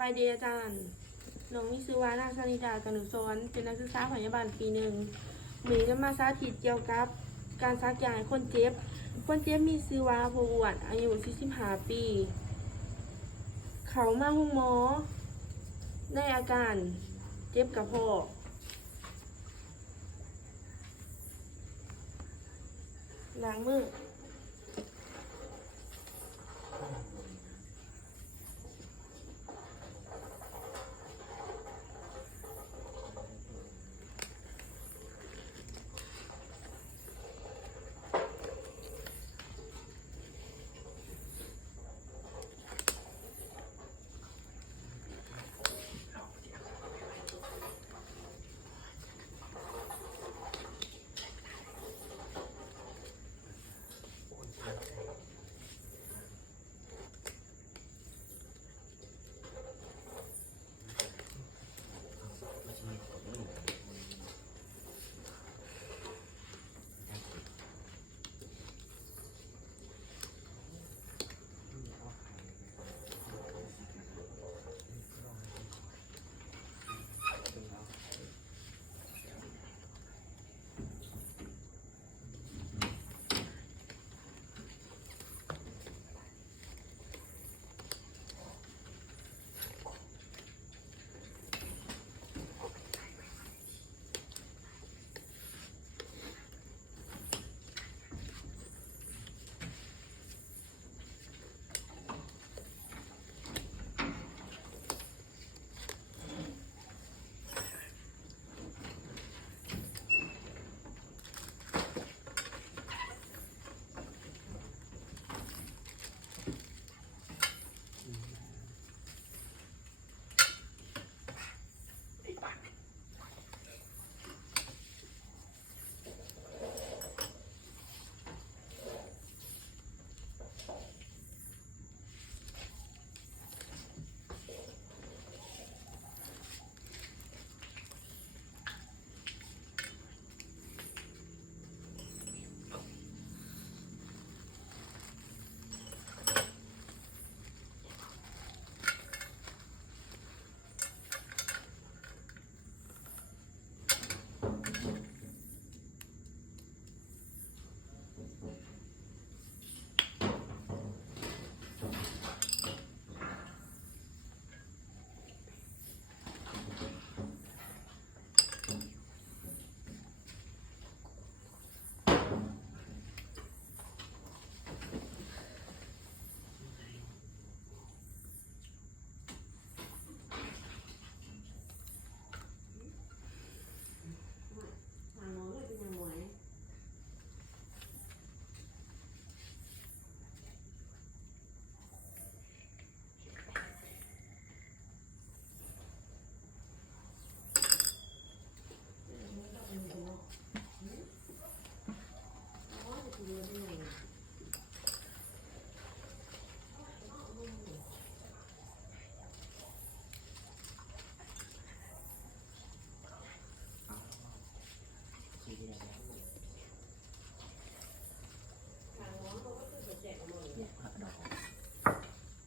บายดีอาจารย์น้องมีชื่อว่านางสนิดากนุสรเป็นนักศึกษาพยาบาลปีหนึ่งมือจะมาสาธิตเกี่ยวกับการซักยาให้คนเจ็บมีชื่อว่าผู้อ้วนอายุ45 ปีเขามาห้องหมอในอาการเจ็บกระเพาะล้างมือ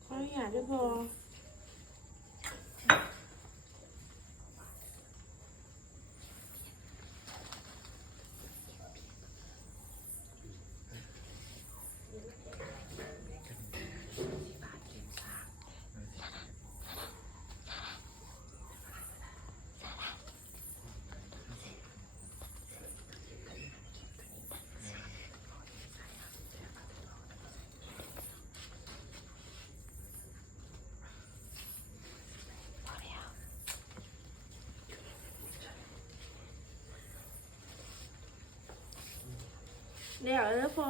ขออนุญาตด้วยพอเดี๋ยวพอ